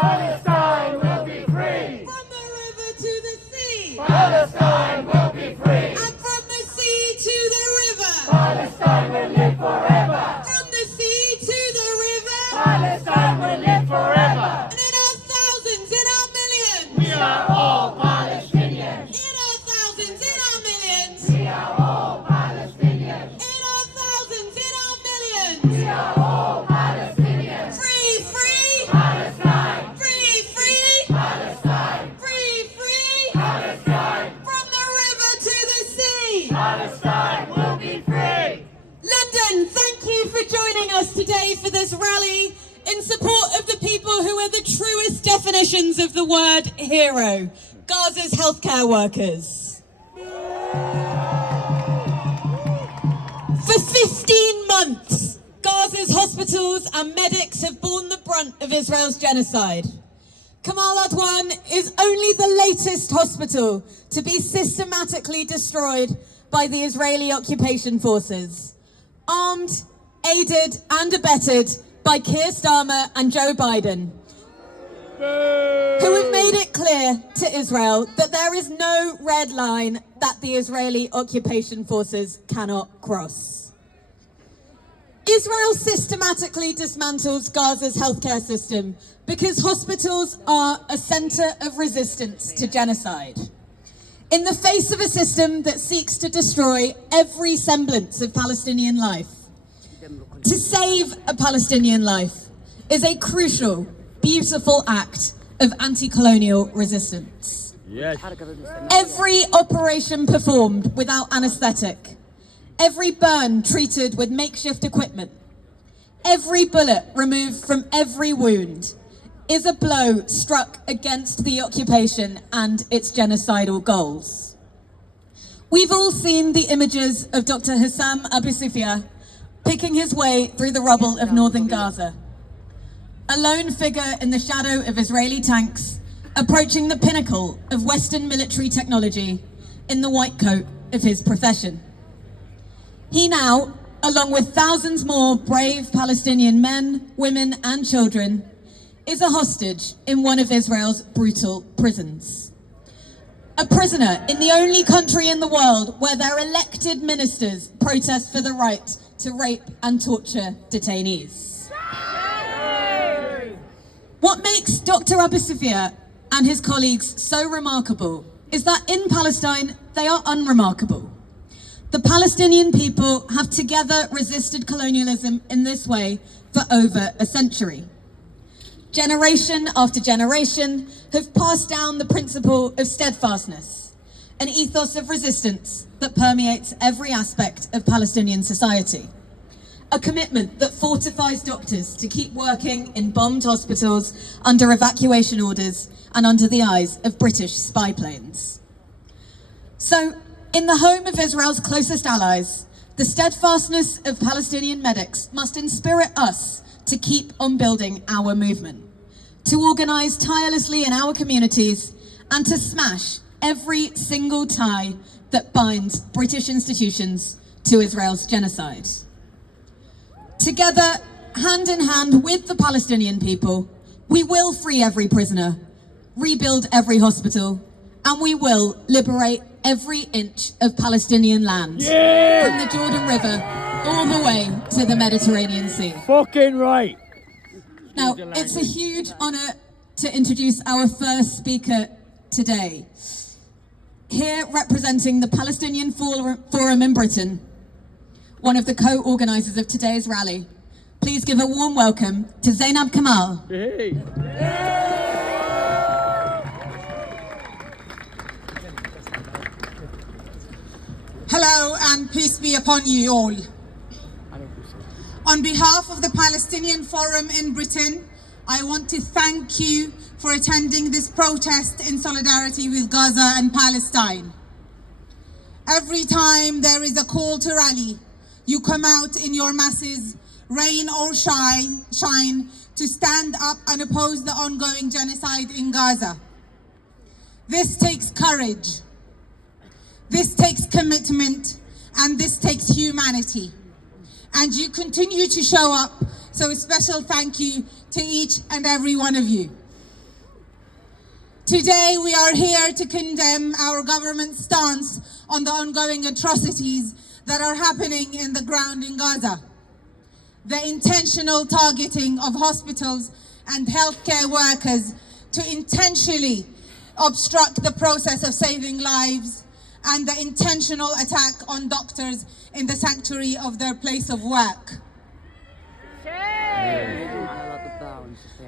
Palestine will be free. From the river to the sea. Palestine will be free. And from the sea to the river. Palestine will live forever. From the sea to the river. Palestine will live forever. And in our thousands, in our millions. We are all Palestinians. In our thousands, in our millions. We are all Palestinians. In our thousands, in our millions. We are all Palestinians. Free, free. Palestine. Free, free. Palestine. Free, free. Palestine. From the river to the sea. Palestine will be free. London, thank you for joining us today for this rally in support of the people who are the truest definitions of the word hero, Gaza's healthcare workers. For 15 months, Gaza's hospitals and medics have borne the brunt of Israel's genocide. Kamal Adwan is only the latest hospital to be systematically destroyed by the Israeli occupation forces, armed, aided and abetted by Keir Starmer and Joe Biden, who have made it clear to Israel that there is no red line that the Israeli occupation forces cannot cross. Israel systematically dismantles Gaza's healthcare system because hospitals are a center of resistance to genocide. In the face of a system that seeks to destroy every semblance of Palestinian life, to save a Palestinian life is a crucial, beautiful act of anti-colonial resistance. Yes. Every operation performed without anaesthetic, every burn treated with makeshift equipment, every bullet removed from every wound is a blow struck against the occupation and its genocidal goals. We've all seen the images of Dr. Hussam Abu Sufia picking his way through the rubble of northern Gaza. A lone figure in the shadow of Israeli tanks, approaching the pinnacle of Western military technology in the white coat of his profession. He now, along with thousands more brave Palestinian men, women and children, is a hostage in one of Israel's brutal prisons. A prisoner in the only country in the world where their elected ministers protest for the right to rape and torture detainees. What makes Dr. Abu Sufia and his colleagues so remarkable is that in Palestine, they are unremarkable. The Palestinian people have together resisted colonialism in this way for over a century. Generation after generation have passed down the principle of steadfastness, an ethos of resistance that permeates every aspect of Palestinian society. A commitment that fortifies doctors to keep working in bombed hospitals under evacuation orders and under the eyes of British spy planes. So, in the home of Israel's closest allies, the steadfastness of Palestinian medics must inspirit us to keep on building our movement, to organise tirelessly in our communities, and to smash every single tie that binds British institutions to Israel's genocide. Together, hand in hand with the Palestinian people, we will free every prisoner, rebuild every hospital, and we will liberate every inch of Palestinian land, from the Jordan River all the way to the Mediterranean Sea. Fucking right. Now, it's a huge honour to introduce our first speaker today. Here representing the Palestinian Forum in Britain, one of the co-organisers of today's rally, please give a warm welcome to Zainab Kamal. Hey. Hello and peace be upon you all. On behalf of the Palestinian Forum in Britain, I want to thank you for attending this protest in solidarity with Gaza and Palestine. Every time there is a call to rally, you come out in your masses, rain or shine, to stand up and oppose the ongoing genocide in Gaza. This takes courage. This takes commitment, and this takes humanity. And you continue to show up, so a special thank you to each and every one of you. Today we are here to condemn our government's stance on the ongoing atrocities that are happening in the ground in Gaza. The intentional targeting of hospitals and healthcare workers to intentionally obstruct the process of saving lives, and the intentional attack on doctors in the sanctuary of their place of work.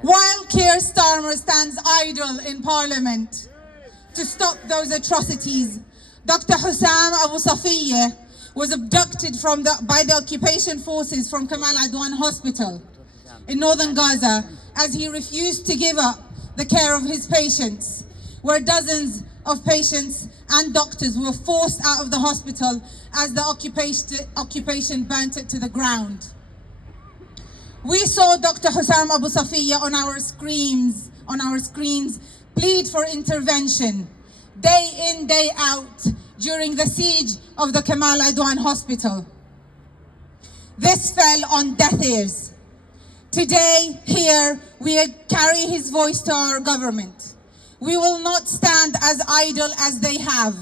While Keir Starmer stands idle in Parliament to stop those atrocities, Dr. Hussam Abu Safiya was abducted by the occupation forces from Kamal Adwan Hospital in northern Gaza as he refused to give up the care of his patients, where dozens of patients and doctors were forced out of the hospital as the occupation burnt it to the ground. We saw Dr. Hussam Abu Safiya on our screens plead for intervention day in, day out during the siege of the Kamal Adwan Hospital. This fell on deaf ears. Today, here, we carry his voice to our government. We will not stand as idle as they have.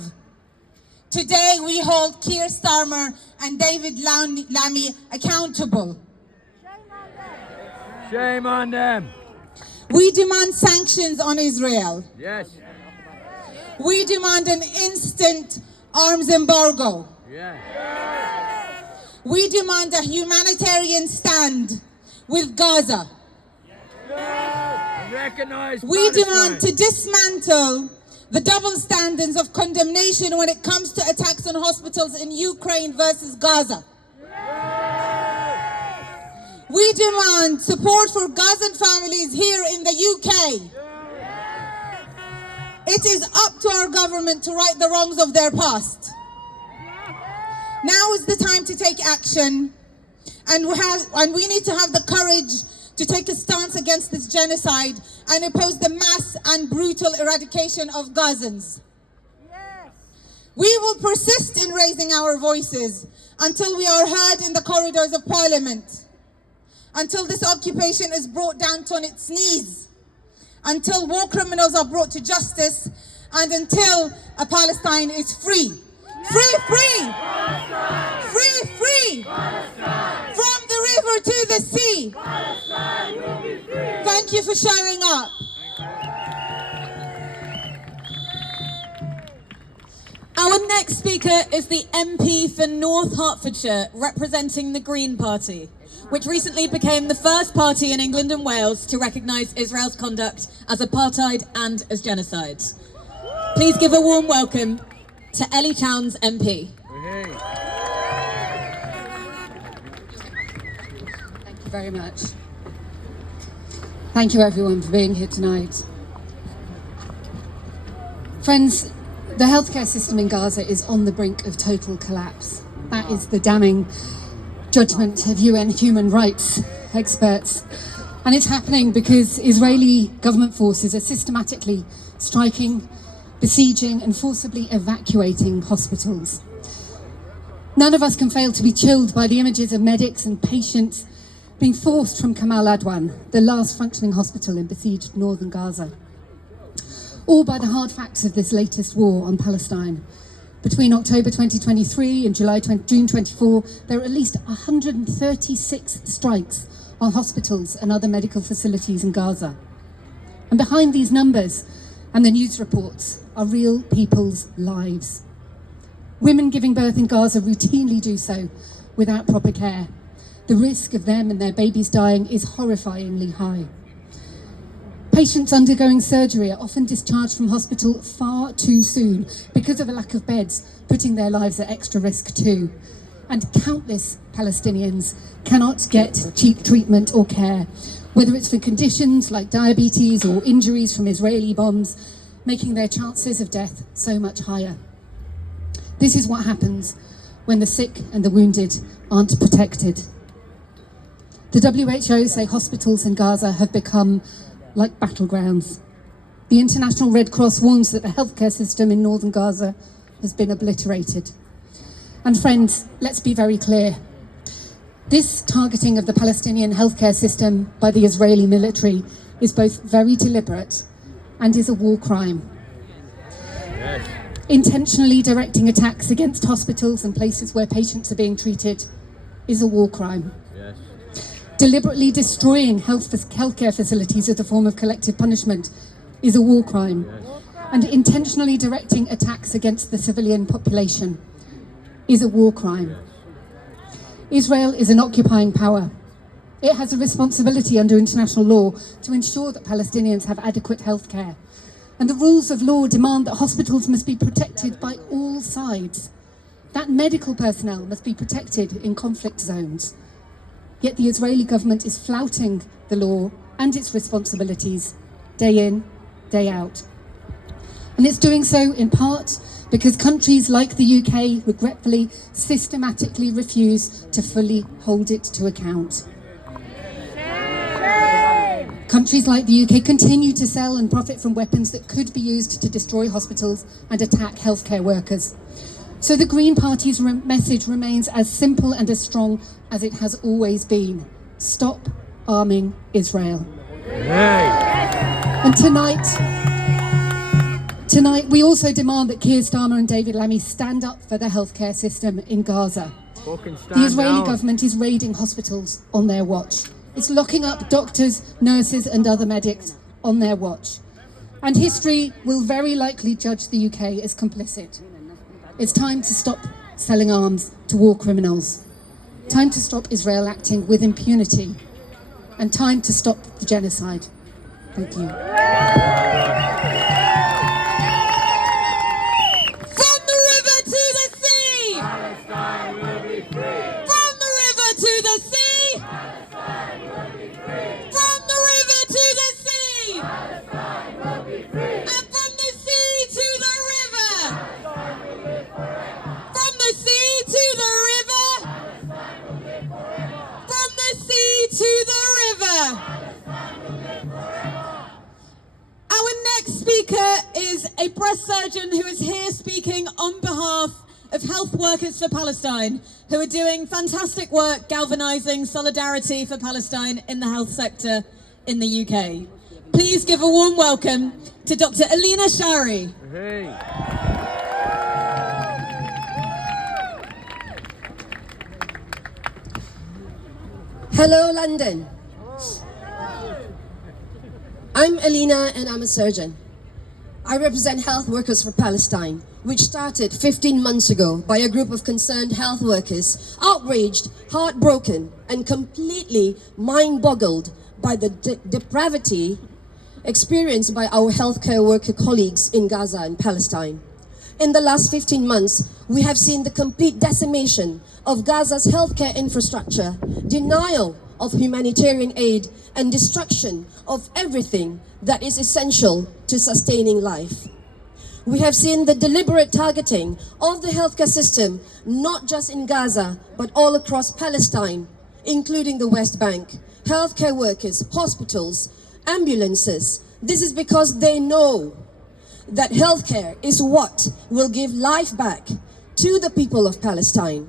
Today, we hold Keir Starmer and David Lammy accountable. Shame on them. We demand sanctions on Israel. Yes. We demand an instant arms embargo. Yeah. We demand a humanitarian stand with Gaza. Recognize We Palestine. demand to dismantle the double standards of condemnation when it comes to attacks on hospitals in Ukraine versus Gaza. We demand support for Gazan families here in the UK. It is up to our government to right the wrongs of their past. Now is the time to take action, and we need to have the courage to take a stance against this genocide and oppose the mass and brutal eradication of Gazans. We will persist in raising our voices until we are heard in the corridors of Parliament, until this occupation is brought down on its knees, until war criminals are brought to justice, and until a Palestine is free. Free, free! Palestine! Free, free! Palestine! From the river to the sea! Palestine will be free! Thank you for showing up. Our next speaker is the MP for North Hertfordshire, representing the Green Party, which recently became the first party in England and Wales to recognise Israel's conduct as apartheid and as genocide. Please give a warm welcome to Ellie Chowns MP. Thank you very much. Thank you everyone for being here tonight. Friends, the healthcare system in Gaza is on the brink of total collapse. That is the damning judgment of UN human rights experts. And it's happening because Israeli government forces are systematically striking, besieging and forcibly evacuating hospitals. None of us can fail to be chilled by the images of medics and patients being forced from Kamal Adwan, the last functioning hospital in besieged northern Gaza. Or by the hard facts of this latest war on Palestine. Between October 2023 and June 24, there are at least 136 strikes on hospitals and other medical facilities in Gaza. And behind these numbers and the news reports are real people's lives. Women giving birth in Gaza routinely do so without proper care. The risk of them and their babies dying is horrifyingly high. Patients undergoing surgery are often discharged from hospital far too soon because of a lack of beds, putting their lives at extra risk too. And countless Palestinians cannot get cheap treatment or care, whether it's for conditions like diabetes or injuries from Israeli bombs, making their chances of death so much higher. This is what happens when the sick and the wounded aren't protected. The WHO say hospitals in Gaza have become like battlegrounds. The International Red Cross warns that the healthcare system in northern Gaza has been obliterated. And friends, let's be very clear. This targeting of the Palestinian healthcare system by the Israeli military is both very deliberate and is a war crime. Intentionally directing attacks against hospitals and places where patients are being treated is a war crime. Deliberately destroying healthcare facilities as a form of collective punishment is a war crime. And intentionally directing attacks against the civilian population is a war crime. Israel is an occupying power. It has a responsibility under international law to ensure that Palestinians have adequate health care. And the rules of law demand that hospitals must be protected by all sides, that medical personnel must be protected in conflict zones. Yet the Israeli government is flouting the law and its responsibilities day in, day out. And it's doing so in part because countries like the UK regretfully systematically refuse to fully hold it to account. Countries like the UK continue to sell and profit from weapons that could be used to destroy hospitals and attack healthcare workers. So the Green Party's message remains as simple and as strong as it has always been. Stop arming Israel. And tonight we also demand that Keir Starmer and David Lammy stand up for the healthcare system in Gaza. The Israeli government is raiding hospitals on their watch. It's locking up doctors, nurses and other medics on their watch. And history will very likely judge the UK as complicit. It's time to stop selling arms to war criminals. Time to stop Israel acting with impunity. And time to stop the genocide. Thank you. From the river to the sea! Palestine will be free. From the river to the sea! Palestine will be free. From the river to the sea! Palestine will be free. And from the sea to the river! Palestine will live forever. From the sea to the river! Palestine will live forever. From the sea to the river! Palestine will live forever. Our next speaker is a breast surgeon who is here speaking on behalf of health workers for Palestine, who are doing fantastic work galvanizing solidarity for Palestine in the health sector in the UK. Please give a warm welcome to Dr. Alina Shari. Hello, London. I'm Alina and I'm a surgeon. I represent Health Workers for Palestine, which started 15 months ago by a group of concerned health workers, outraged, heartbroken, and completely mind-boggled by the depravity experienced by our healthcare worker colleagues in Gaza and Palestine. In the last 15 months, we have seen the complete decimation of Gaza's healthcare infrastructure, denial of humanitarian aid, and destruction of everything that is essential to sustaining life. We have seen the deliberate targeting of the healthcare system, not just in Gaza, but all across Palestine, including the West Bank. Healthcare workers, hospitals, ambulances. This is because they know that healthcare is what will give life back to the people of Palestine.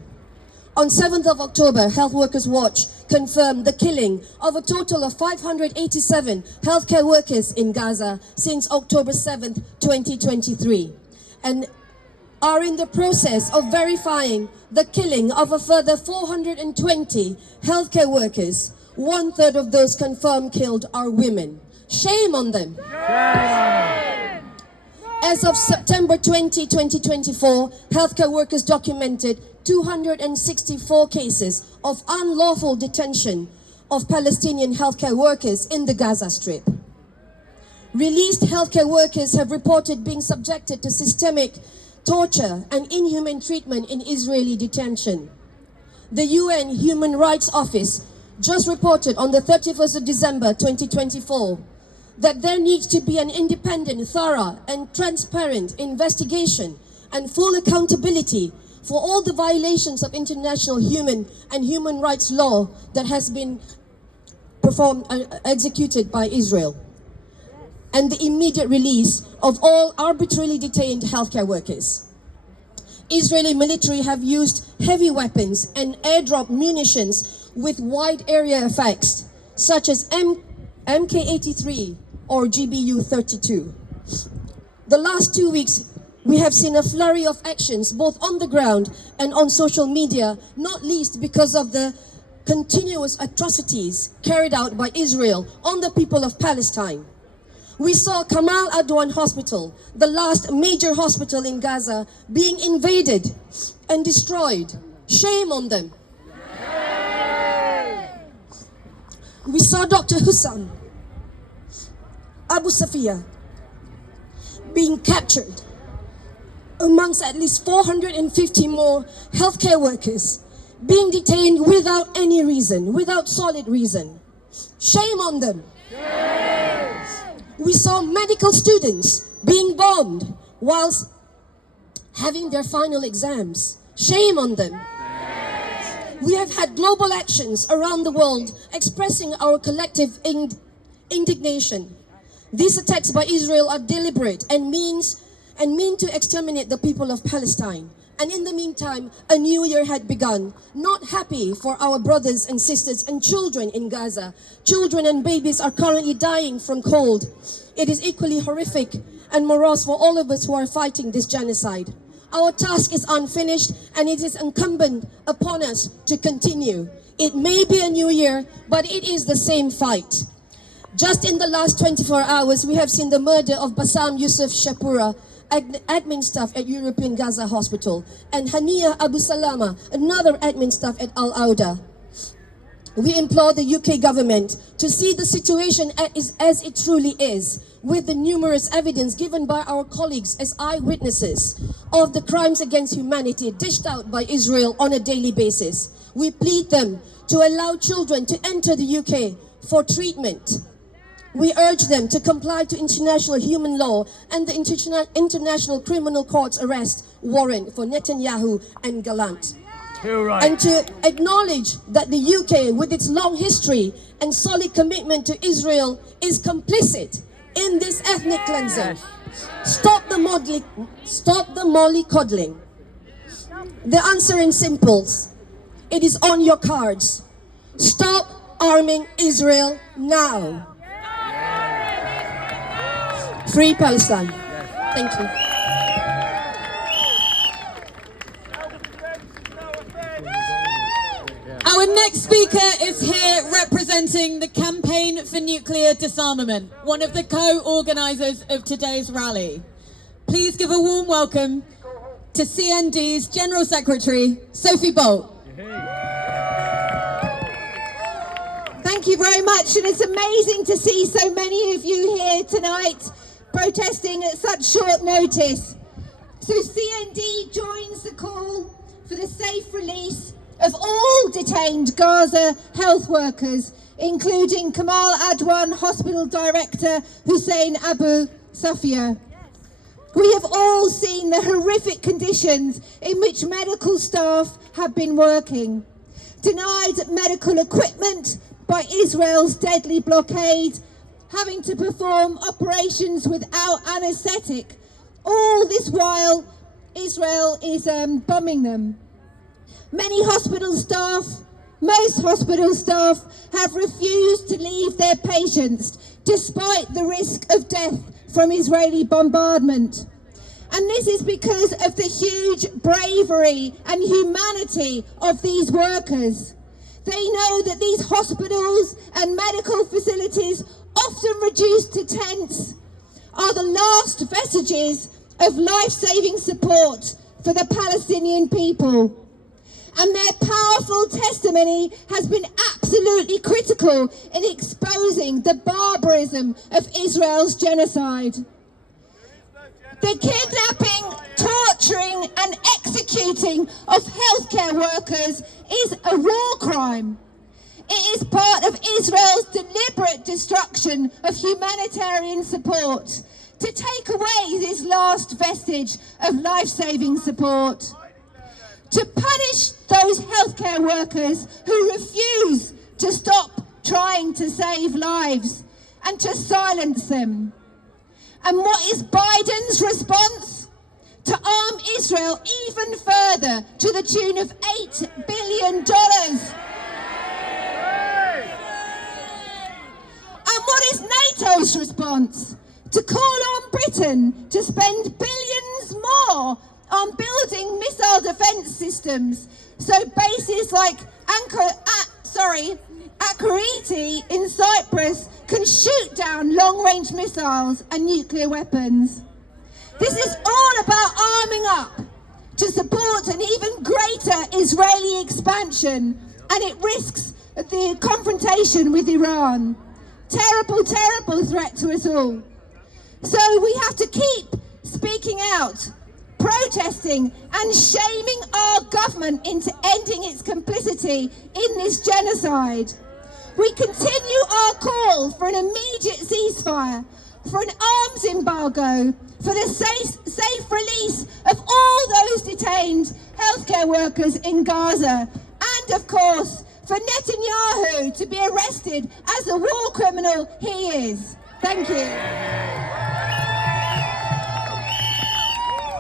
On 7th of October, Health Workers Watch confirmed the killing of a total of 587 healthcare workers in Gaza since October 7th, 2023, and are in the process of verifying the killing of a further 420 healthcare workers. 1/3 of those confirmed killed are women. Shame on them. As of September 20, 2024, healthcare workers documented 264 cases of unlawful detention of Palestinian healthcare workers in the Gaza Strip. Released healthcare workers have reported being subjected to systemic torture and inhuman treatment in Israeli detention. The UN Human Rights Office just reported on the 31st of December 2024 that there needs to be an independent, thorough and transparent investigation and full accountability for all the violations of international human rights law that has been executed by Israel, and the immediate release of all arbitrarily detained healthcare workers. Israeli military have used heavy weapons and airdrop munitions with wide area effects, such as MK-83 or GBU-32. The last 2 weeks, we have seen a flurry of actions both on the ground and on social media, not least because of the continuous atrocities carried out by Israel on the people of Palestine. We saw Kamal Adwan Hospital, the last major hospital in Gaza, being invaded and destroyed. Shame on them. We saw Dr. Hussam Abu Safia being captured amongst at least 450 more healthcare workers being detained without any reason, without solid reason. Shame on them. We saw medical students being bombed whilst having their final exams. Shame on them. We have had global actions around the world expressing our collective indignation. These attacks by Israel are deliberate and mean to exterminate the people of Palestine. And in the meantime, a new year had begun. Not happy for our brothers and sisters and children in Gaza. Children and babies are currently dying from cold. It is equally horrific and morose for all of us who are fighting this genocide. Our task is unfinished and it is incumbent upon us to continue. It may be a new year, but it is the same fight. Just in the last 24 hours, we have seen the murder of Bassam Yusuf Shapura, admin staff at European Gaza Hospital, and Hania Abu Salama, another admin staff at Al Auda. We implore the UK government to see the situation as it truly is, with the numerous evidence given by our colleagues as eyewitnesses of the crimes against humanity dished out by Israel on a daily basis. We plead them to allow children to enter the UK for treatment. We urge them to comply to international human law and the International Criminal Court's arrest warrant for Netanyahu and Gallant. And to acknowledge that the UK, with its long history and solid commitment to Israel, is complicit in this ethnic cleansing. Stop the mollycoddling. The answer in simples. It is on your cards. Stop arming Israel now. Free Palestine. Thank you. Our next speaker is here representing the Campaign for Nuclear Disarmament, one of the co-organisers of today's rally. Please give a warm welcome to CND's General Secretary, Sophie Bolt. Thank you very much, and it's amazing to see so many of you here tonight protesting at such short notice. So CND joins the call for the safe release of all detained Gaza health workers, including Kamal Adwan Hospital Director Hussein Abu Safia. We have all seen the horrific conditions in which medical staff have been working. Denied medical equipment by Israel's deadly blockade, having to perform operations without anaesthetic. All this while, Israel is bombing them. Most hospital staff have refused to leave their patients despite the risk of death from Israeli bombardment. And this is because of the huge bravery and humanity of these workers. They know that these hospitals and medical facilities, often reduced to tents, are the last vestiges of life-saving support for the Palestinian people. And their powerful testimony has been absolutely critical in exposing the barbarism of Israel's genocide. The kidnapping, torturing and executing of healthcare workers is a war crime. It is part of Israel's deliberate destruction of humanitarian support to take away this last vestige of life-saving support. To punish those healthcare workers who refuse to stop trying to save lives and to silence them. And what is Biden's response? To arm Israel even further to the tune of $8 billion. And what is NATO's response? To call on Britain to spend billions more on building missile defence systems, so bases like Akriti in Cyprus can shoot down long-range missiles and nuclear weapons. This is all about arming up to support an even greater Israeli expansion, and it risks the confrontation with Iran. Terrible, terrible threat to us all. So we have to keep speaking out, protesting and shaming our government into ending its complicity in this genocide. We continue our call for an immediate ceasefire, for an arms embargo, for the safe release of all those detained healthcare workers in Gaza, and of course for Netanyahu to be arrested as the war criminal he is. Thank you.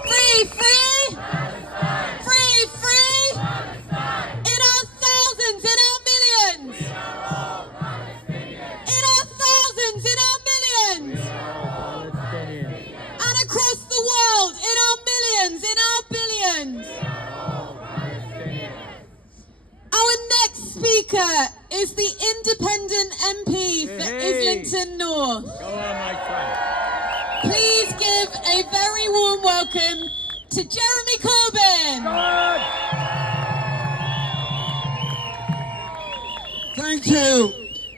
Free, free! Free, free! In our thousands, in our millions! In our thousands, in our millions! And across the world, in our millions, in our billions! Our next speaker is the independent MP for Islington North. Go on, my friend. Please give a very warm welcome to Jeremy Corbyn. Thank you.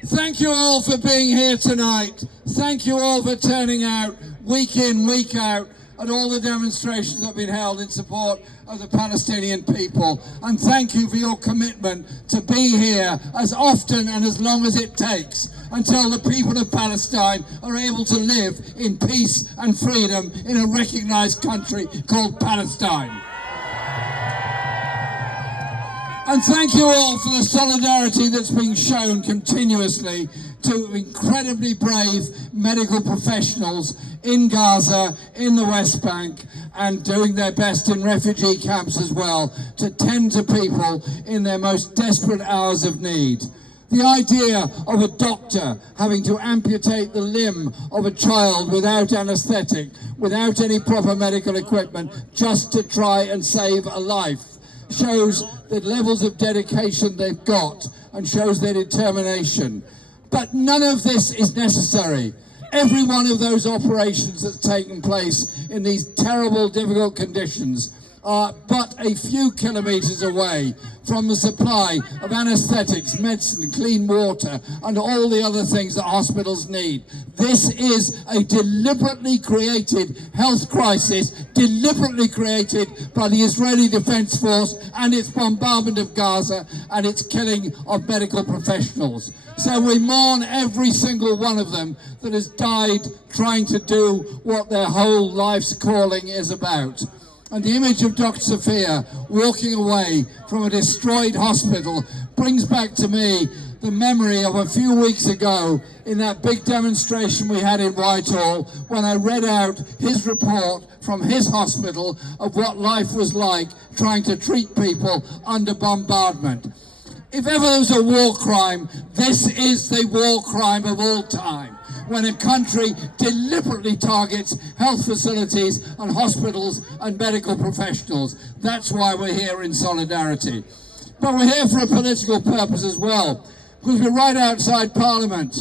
Thank you all for being here tonight. Thank you all for turning out week in, week out at all the demonstrations that have been held in support of the Palestinian people. And thank you for your commitment to be here as often and as long as it takes until the people of Palestine are able to live in peace and freedom in a recognized country called Palestine. And thank you all for the solidarity that's being shown continuously to incredibly brave medical professionals in Gaza, in the West Bank, and doing their best in refugee camps as well to tend to people in their most desperate hours of need. The idea of a doctor having to amputate the limb of a child without anaesthetic, without any proper medical equipment, just to try and save a life, shows the levels of dedication they've got and shows their determination. But none of this is necessary. Every one of those operations that's taken place in these terrible, difficult conditions are but a few kilometres away from the supply of anaesthetics, medicine, clean water, and all the other things that hospitals need. This is a deliberately created health crisis, deliberately created by the Israeli Defense Force and its bombardment of Gaza and its killing of medical professionals. So we mourn every single one of them that has died trying to do what their whole life's calling is about. And the image of Dr. Sophia walking away from a destroyed hospital brings back to me the memory of a few weeks ago in that big demonstration we had in Whitehall when I read out his report from his hospital of what life was like trying to treat people under bombardment. If ever there was a war crime, this is the war crime of all time. When a country deliberately targets health facilities and hospitals and medical professionals. That's why we're here in solidarity. But we're here for a political purpose as well, because we're right outside Parliament.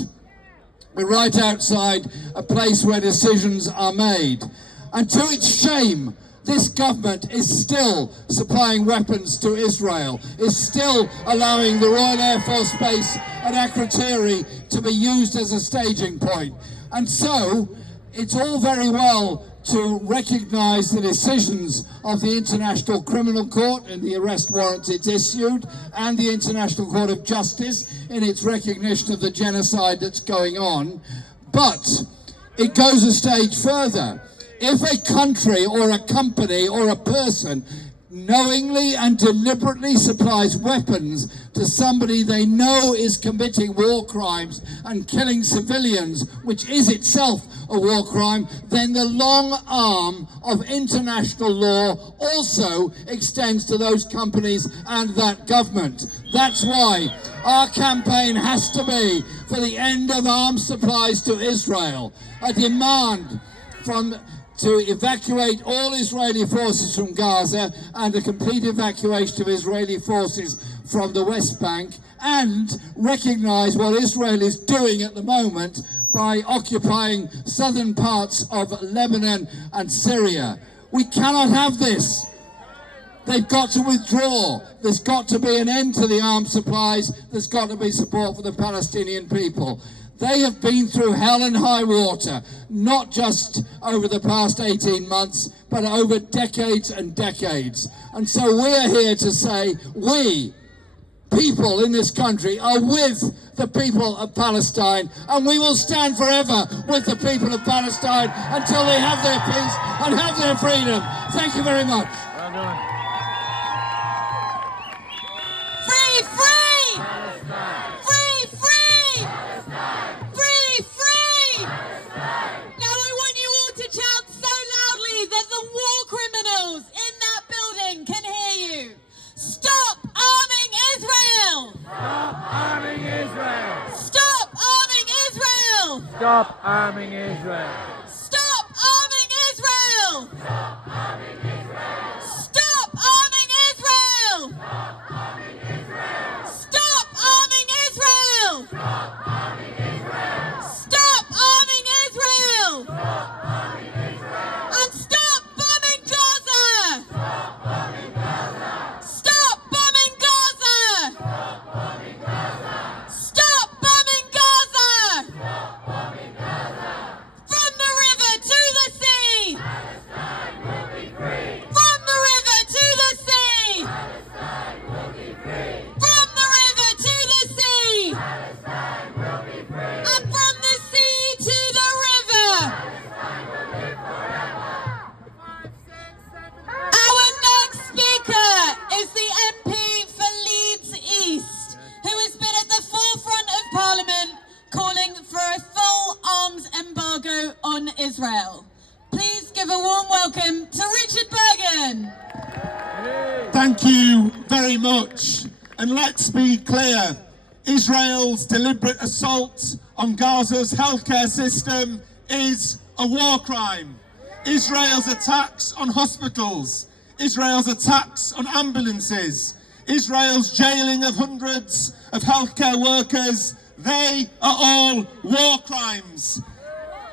We're right outside a place where decisions are made. And to its shame, this government is still supplying weapons to Israel, is still allowing the Royal Air Force Base at Akriti to be used as a staging point. And so, it's all very well to recognise the decisions of the International Criminal Court and the arrest warrants it's issued, and the International Court of Justice in its recognition of the genocide that's going on. But it goes a stage further. If a country or a company or a person knowingly and deliberately supplies weapons to somebody they know is committing war crimes and killing civilians, which is itself a war crime, then the long arm of international law also extends to those companies and that government. That's why our campaign has to be for the end of arms supplies to Israel, a demand to evacuate all Israeli forces from Gaza and a complete evacuation of Israeli forces from the West Bank, and recognise what Israel is doing at the moment by occupying southern parts of Lebanon and Syria. We cannot have this. They've got to withdraw. There's got to be an end to the arms supplies. There's got to be support for the Palestinian people. They have been through hell and high water, not just over the past 18 months, but over decades and decades. And so we're here to say, we, people in this country, are with the people of Palestine, and we will stand forever with the people of Palestine until they have their peace and have their freedom. Thank you very much. Well done. Free, free! Palestine. Free, free! Palestine. Free, free! Palestine. Now I want you all to shout so loudly that the war criminals in that building can hear you. Stop arming Israel! Stop arming Israel. Stop arming Israel! Stop arming Israel. Stop arming Israel! Stop arming Israel. Stop arming Israel! Stop arming Israel. Stop arming Israel! Stop arming Israel. Stop arming Israel! Stop arming Israel. And stop bombing Gaza! Stop bombing Gaza. Stop bombing Gaza! Stop bombing Gaza. Stop bombing Gaza! Stop bombing Gaza. From the river to the sea! Palestine will be free. From the river to the sea! Palestine will be free. From the river to the sea! Palestine will be free. And from the sea to the river! Palestine will live forever. Our next speaker is the MP for Leeds East, who has been at the forefront of Parliament calling for a full arms embargo on Israel. Please give a warm welcome to Richard Bergen. Thank you very much. And let's be clear, Israel's deliberate assault on Gaza's healthcare system is a war crime. Israel's attacks on hospitals, Israel's attacks on ambulances, Israel's jailing of hundreds of healthcare workers, they are all war crimes.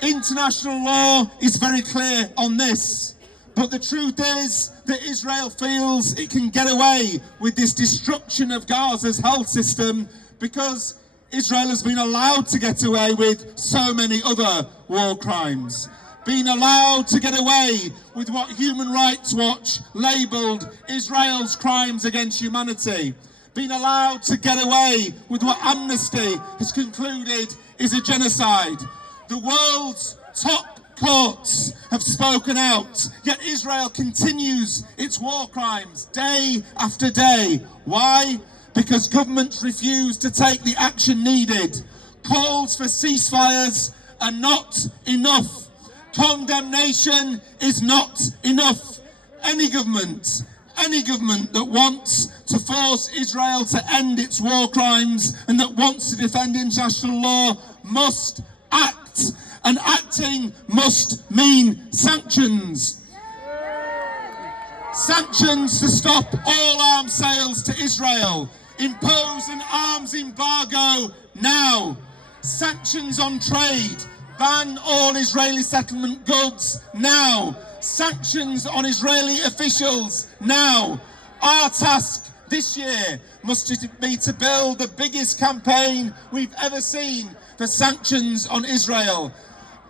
International law is very clear on this. But the truth is that Israel feels it can get away with this destruction of Gaza's health system because Israel has been allowed to get away with so many other war crimes. Been allowed to get away with what Human Rights Watch labelled Israel's crimes against humanity. Been allowed to get away with what Amnesty has concluded is a genocide. The world's top courts have spoken out, yet Israel continues its war crimes day after day. Why? Because governments refuse to take the action needed. Calls for ceasefires are not enough. Condemnation is not enough. Any government that wants to force Israel to end its war crimes and that wants to defend international law must act. And acting must mean sanctions. Sanctions to stop all arms sales to Israel. Impose an arms embargo now. Sanctions on trade. Ban all Israeli settlement goods now. Sanctions on Israeli officials now. Our task this year must be to build the biggest campaign we've ever seen for sanctions on Israel.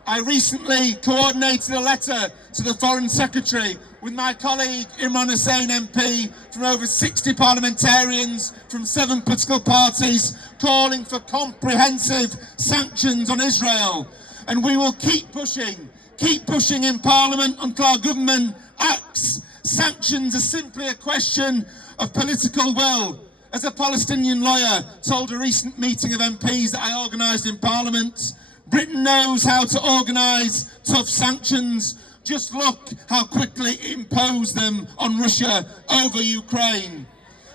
I recently coordinated a letter to the Foreign Secretary with my colleague Imran Hussain MP from over 60 parliamentarians from 7 political parties calling for comprehensive sanctions on Israel. And we will keep pushing in Parliament until our government acts. Sanctions are simply a question of political will. As a Palestinian lawyer told a recent meeting of MPs that I organised in Parliament, Britain knows how to organise tough sanctions. Just look how quickly it imposed them on Russia over Ukraine.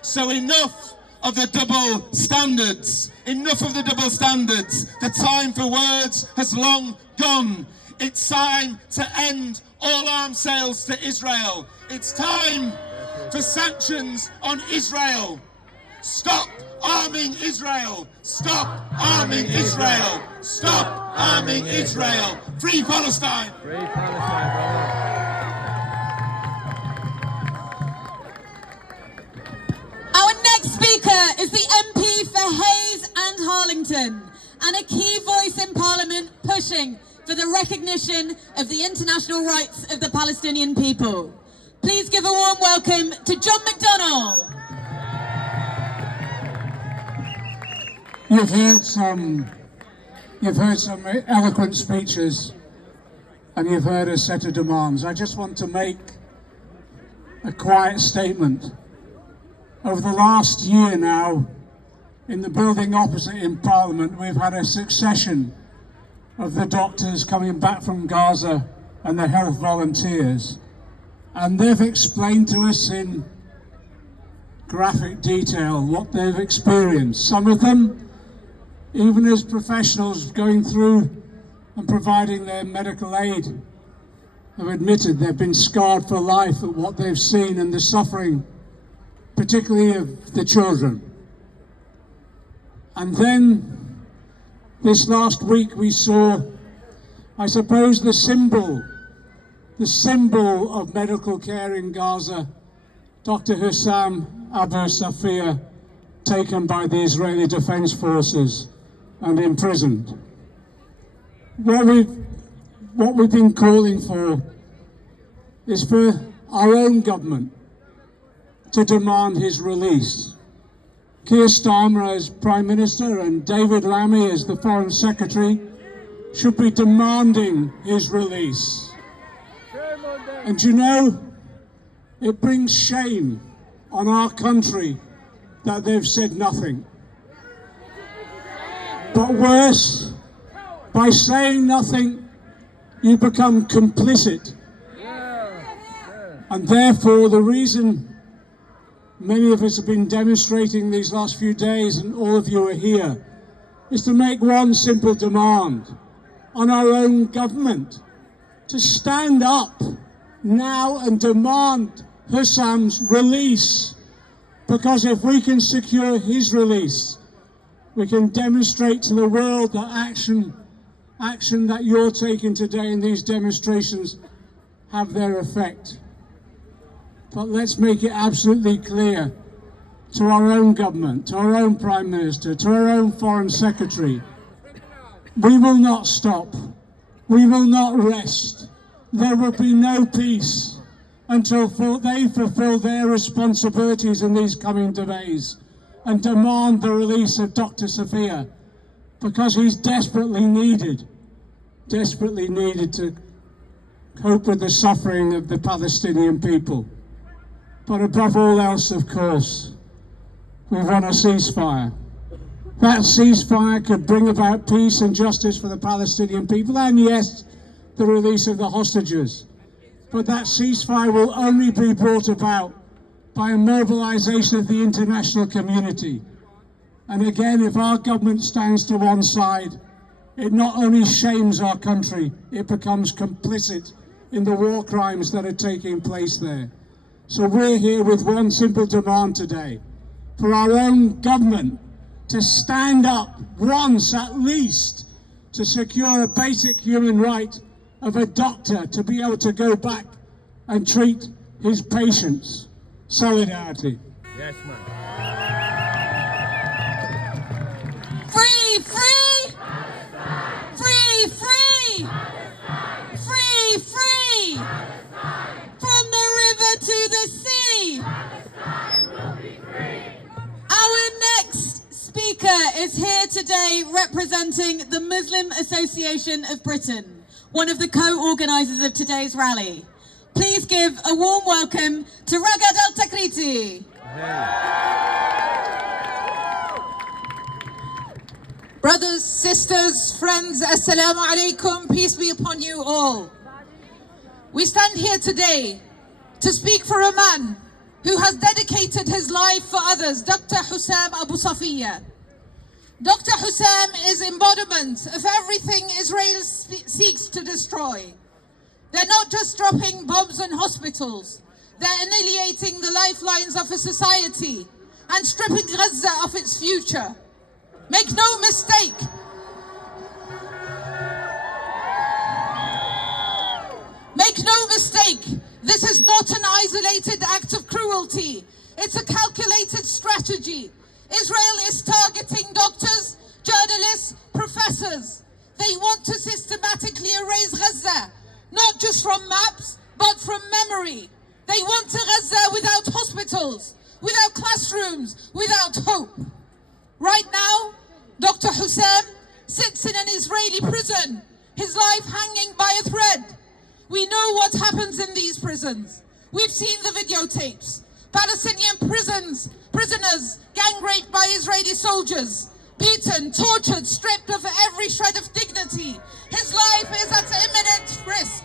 So enough of the double standards. Enough of the double standards. The time for words has long gone. It's time to end all arms sales to Israel. It's time for sanctions on Israel. Stop arming Israel. Stop arming Israel. Stop arming Israel. Free Palestine. Free Palestine, brother. Our next speaker is the MP for Hayes and Harlington, and a key voice in Parliament pushing for the recognition of the international rights of the Palestinian people. Please give a warm welcome to John McDonnell. You've heard some eloquent speeches, and you've heard a set of demands. I just want to make a quiet statement. Over the last year now, in the building opposite in Parliament, we've had a succession of the doctors coming back from Gaza and the health volunteers. And they've explained to us in graphic detail what they've experienced. Some of them, even as professionals going through and providing their medical aid, have admitted they've been scarred for life at what they've seen and the suffering, particularly of the children. And then this last week we saw, I suppose, the symbol of medical care in Gaza, Dr. Hussam Abu Safia, taken by the Israeli Defense Forces and imprisoned. What we've been calling for is for our own government to demand his release. Keir Starmer as Prime Minister and David Lammy as the Foreign Secretary should be demanding his release. And you know, it brings shame on our country that they've said nothing. But worse, by saying nothing, you become complicit. And therefore, the reason many of us have been demonstrating these last few days, and all of you are here, is to make one simple demand on our own government to stand up now and demand Hussam's release. Because if we can secure his release, we can demonstrate to the world that action that you're taking today in these demonstrations have their effect. But let's make it absolutely clear to our own government, to our own Prime Minister, to our own Foreign Secretary, we will not stop, we will not rest. There will be no peace until they fulfill their responsibilities in these coming days and demand the release of Dr. Safia, because he's desperately needed to cope with the suffering of the Palestinian people. But above all else, of course, we want a ceasefire. That ceasefire could bring about peace and justice for the Palestinian people, and yes, the release of the hostages. But that ceasefire will only be brought about by a mobilization of the international community. And again, if our government stands to one side, it not only shames our country, it becomes complicit in the war crimes that are taking place there. So we're here with one simple demand today, for our own government to stand up once at least to secure a basic human right of a doctor to be able to go back and treat his patients. Solidarity. Yes, man. Free, free! Free, free! Free, free! From the river to the sea! Our next speaker is here today representing the Muslim Association of Britain, one of the co-organisers of today's rally. Please give a warm welcome to Ragad Al-Takriti. Brothers, sisters, friends, assalamu alaikum, peace be upon you all. We stand here today to speak for a man who has dedicated his life for others, Dr. Hussam Abu Safia. Dr. Hussam is embodiment of everything Israel seeks to destroy. They're not just dropping bombs on hospitals. They're annihilating the lifelines of a society and stripping Gaza of its future. Make no mistake. Make no mistake. This is not an isolated act of cruelty. It's a calculated strategy. Israel is targeting doctors, journalists, professors. They want to systematically erase Gaza, not just from maps, but from memory. They want a Gaza without hospitals, without classrooms, without hope. Right now, Dr. Hussam sits in an Israeli prison, his life hanging by a thread. We know what happens in these prisons. We've seen the videotapes. Palestinian prisoners gang raped by Israeli soldiers, beaten, tortured, stripped of every shred of dignity. His life is at imminent risk.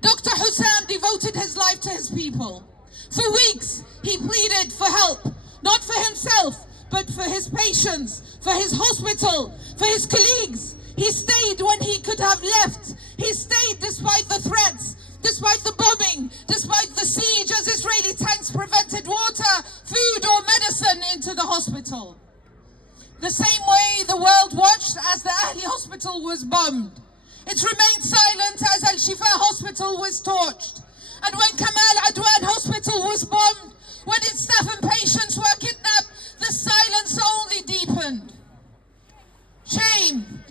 Dr. Hussam devoted his life to his people. For weeks, he pleaded for help, not for himself, but for his patients, for his hospital, for his colleagues. He stayed when he could have left. He stayed despite the threats, despite the bombing, despite the siege as Israeli tanks prevented water, food or medicine into the hospital. The same way the world watched as the Ahli hospital was bombed. It remained silent as Al-Shifa hospital was torched. And when Kamal Adwan hospital was bombed, when its staff and patients were kidnapped, the silence only deepened. Shame.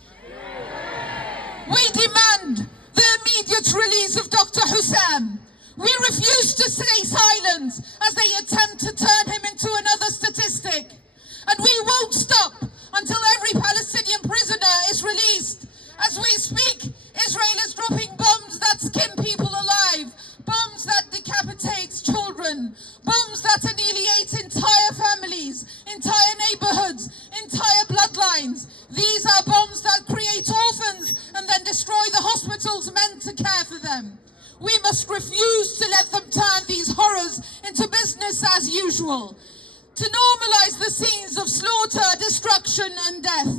We demand the immediate release of Dr. Hussam. We refuse to stay silent as they attempt to turn him into another statistic. And we won't stop until every Palestinian prisoner is released. As we speak, Israel is dropping bombs that skin people alive, bombs that decapitate children, bombs that annihilate entire families, entire neighborhoods, entire bloodlines. These are bombs that create orphans and then destroy the hospitals meant to care for them. We must refuse to let them turn these horrors into business as usual, to normalize the scenes of slaughter, destruction and death.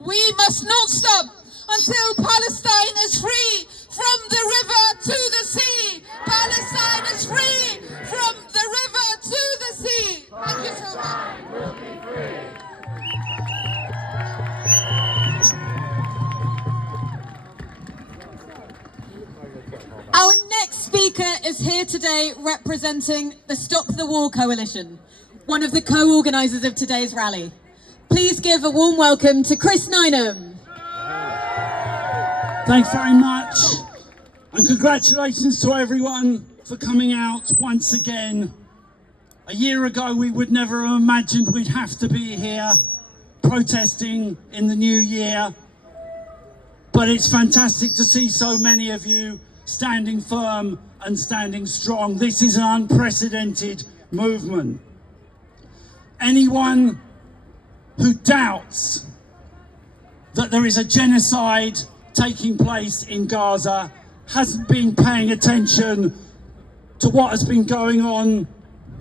We must not stop until Palestine is free from the river to the sea. Palestine is free from the river to the sea. Thank you so much. Our next speaker is here today representing the Stop the War Coalition, one of the co-organisers of today's rally. Please give a warm welcome to Chris Nynham. Thanks very much, and congratulations to everyone for coming out once again. A year ago we would never have imagined we'd have to be here protesting in the new year, but it's fantastic to see so many of you standing firm and standing strong. This is an unprecedented movement. Anyone who doubts that there is a genocide taking place in Gaza hasn't been paying attention to what has been going on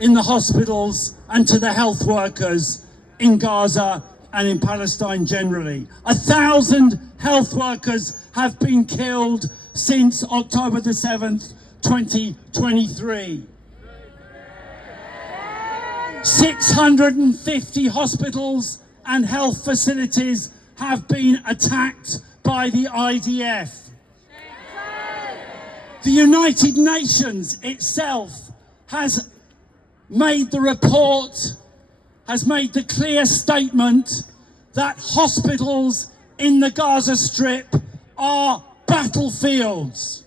in the hospitals and to the health workers in Gaza and in Palestine generally. 1,000 health workers have been killed since October the 7th, 2023. 650 hospitals and health facilities have been attacked by the IDF. The United Nations itself has made the report, has made the clear statement that hospitals in the Gaza Strip are battlefields.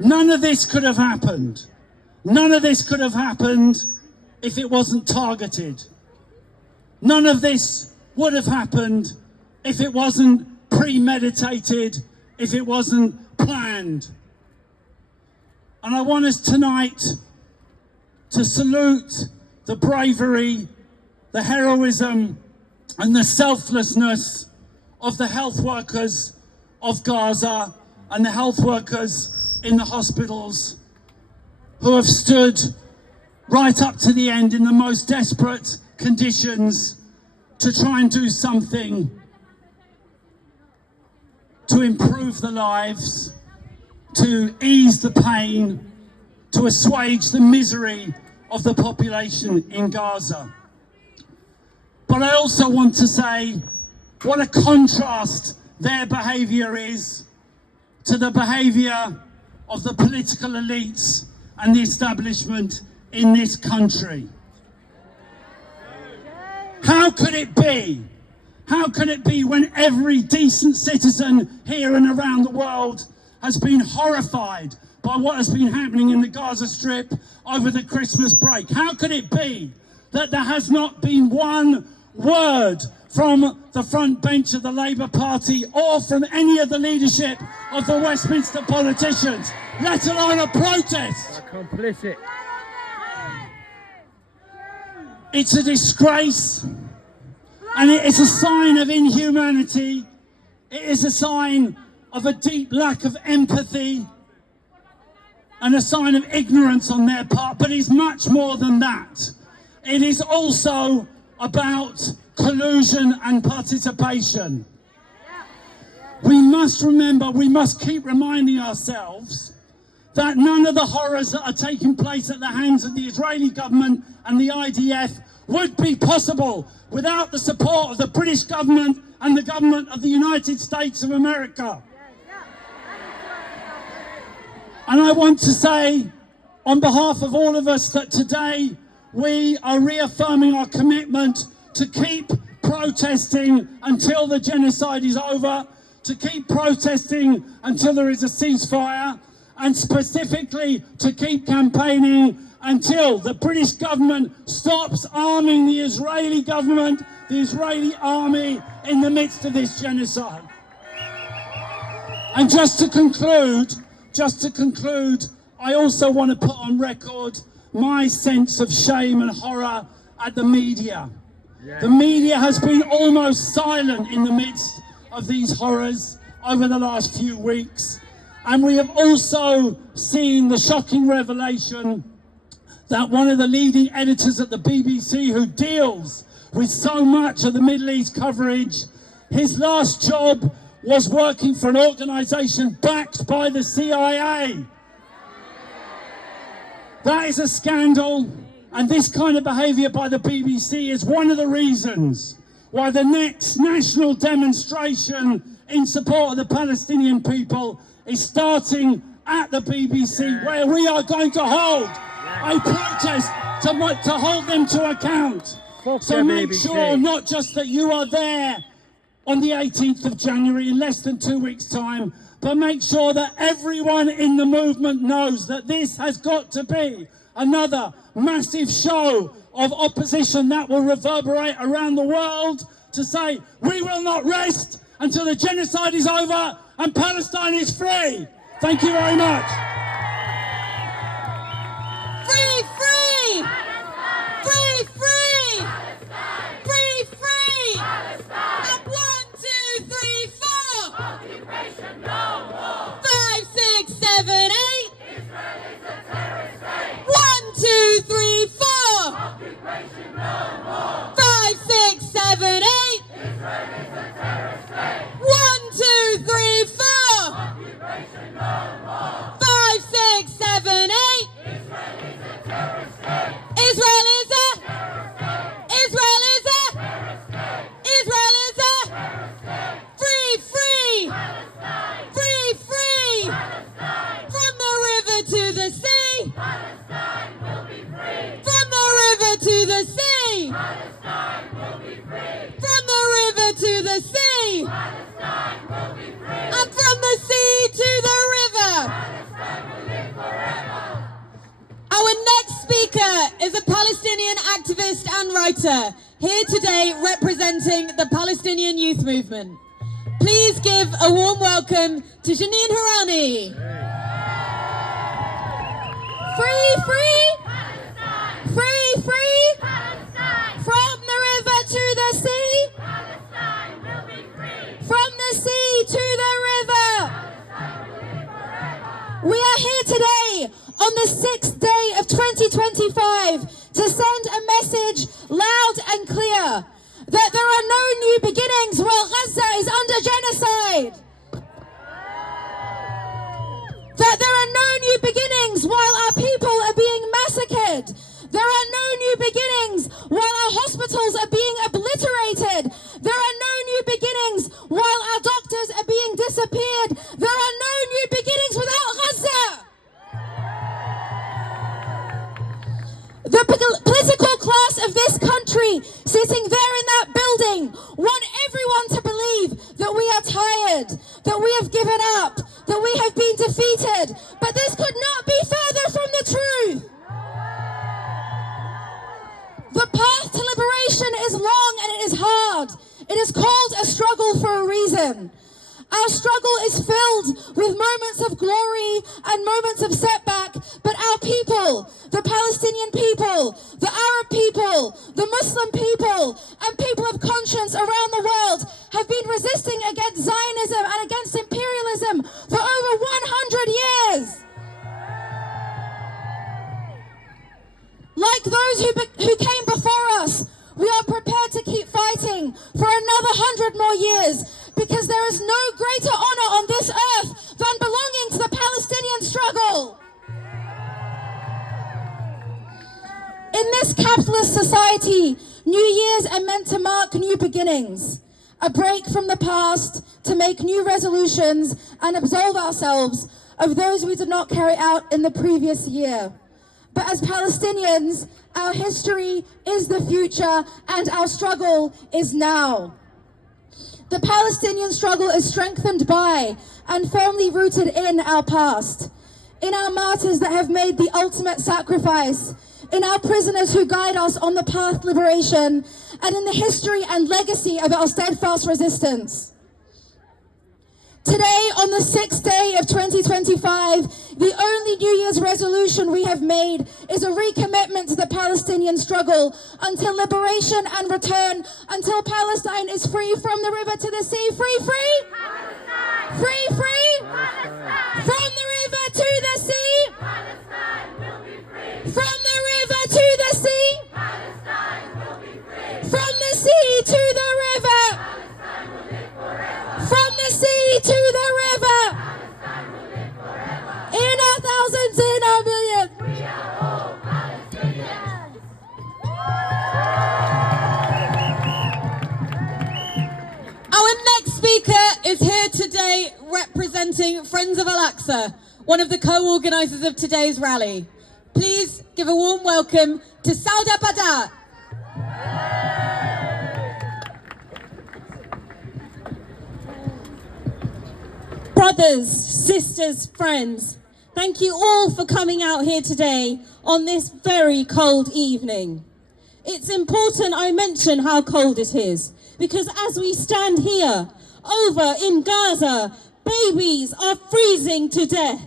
None of this could have happened. None of this could have happened if it wasn't targeted. None of this would have happened if it wasn't premeditated, if it wasn't planned. And I want us tonight to salute the bravery, the heroism, and the selflessness of the health workers of Gaza and the health workers in the hospitals who have stood right up to the end in the most desperate conditions to try and do something to improve the lives, to ease the pain, to assuage the misery of the population in Gaza. But I also want to say what a contrast their behaviour is to the behaviour of the political elites and the establishment in this country. How could it be? How can it be when every decent citizen here and around the world has been horrified by what has been happening in the Gaza Strip over the Christmas break? How could it be that there has not been one word from the front bench of the Labour Party or from any of the leadership of the Westminster politicians, let alone a protest? Complicit. It's a disgrace, and it is a sign of inhumanity. It is a sign of a deep lack of empathy and a sign of ignorance on their part, but it's much more than that. It is also about collusion and participation. We must remember, we must keep reminding ourselves that none of the horrors that are taking place at the hands of the Israeli government and the IDF would be possible without the support of the British government and the government of the United States of America. And I want to say, on behalf of all of us, that today we are reaffirming our commitment to keep protesting until the genocide is over, to keep protesting until there is a ceasefire, and specifically to keep campaigning until the British government stops arming the Israeli government, the Israeli army, in the midst of this genocide. And just to conclude, I also want to put on record my sense of shame and horror at the media. The media has been almost silent in the midst of these horrors over the last few weeks. And we have also seen the shocking revelation that one of the leading editors at the BBC, who deals with so much of the Middle East coverage, his last job was working for an organisation backed by the CIA. That is a scandal, and this kind of behaviour by the BBC is one of the reasons why the next national demonstration in support of the Palestinian people is starting at the BBC, where we are going to hold a protest to hold them to account. So make sure not just that you are there on the 18th of January in less than 2 weeks' time, but make sure that everyone in the movement knows that this has got to be another massive show of opposition that will reverberate around the world to say, we will not rest until the genocide is over and Palestine is free. Thank you very much. Free, free! Free, free! Free, free! And 1, 2, 3, 4! Occupation no more. 5, 6, 7, 8! Israel is a terrorist state. 1, 2, 3, 4! Occupation no more. 5, 6, 7, 8! Israel is a terrorist state. 1, 2, 3, 4! Occupation no more. 5, 6, 7, 8! Israel is a terrorist state. Israel is a... Terrorist state. Israel is a... Terrorist state. Israel is a... Terrorist state. Free, free! Palestine. Free, free! Palestine. From the river to the sea! Palestine will be free. From the river to the sea! Palestine will be free. From the river to the sea! Palestine will be free. And from the sea to the river! Palestine will live forever. Our next speaker is a Palestinian activist and writer, here today representing the Palestinian youth movement. Please give a warm welcome to Janine Harani. Free, free! Palestine. Free, free! Palestine. From the river to the sea! Palestine will be free. From the sea to the river! Palestine will live forever. We are here today on the 6th day of 2025 to send a message loud and clear that there are no new beginnings while Gaza is under genocide. That there are no new beginnings while our people are being massacred. There are no new beginnings while our hospitals are being obliterated. There are no new beginnings while our doctors are being disappeared. There are no new beginnings without Gaza. The political class of this country sitting there in that building want everyone to believe that we are tired, that we have given up, that we have been defeated. But this could not be further from the truth. The path to liberation is long and it is hard. It is called a struggle for a reason. Our struggle is filled with moments of glory and moments of setback, but our people, the Palestinian people, the Arab people, the Muslim people, and people of conscience around the world have been resisting against Zionism and against imperialism for over 100 years. Like those who came before us, we are prepared to keep fighting for another 100 more years, because there is no greater honor on this earth than belonging to the Palestinian struggle. In this capitalist society, New Year's are meant to mark new beginnings, a break from the past to make new resolutions and absolve ourselves of those we did not carry out in the previous year. But as Palestinians, our history is the future and our struggle is now. The Palestinian struggle is strengthened by and firmly rooted in our past, in our martyrs that have made the ultimate sacrifice, in our prisoners who guide us on the path to liberation, and in the history and legacy of our steadfast resistance. Today, on the 6th day of 2025, the only New Year's resolution we have made is a recommitment to the Palestinian struggle until liberation and return, until Palestine is free from the river to the sea. Free, free? Palestine! Free, free? Palestine! From the river to the sea? Palestine will be free! From the river to the sea? Palestine will be free! From the sea to the river? Palestine will live forever! From the sea to the river? Palestine will live forever! In our thousands, in our millions. We are all Palestinians! Our next speaker is here today representing Friends of Al-Aqsa, one of the co-organisers of today's rally. Please give a warm welcome to Sauda Bada. Brothers, sisters, friends, thank you all for coming out here today on this very cold evening. It's important I mention how cold it is, because as we stand here, over in Gaza, babies are freezing to death.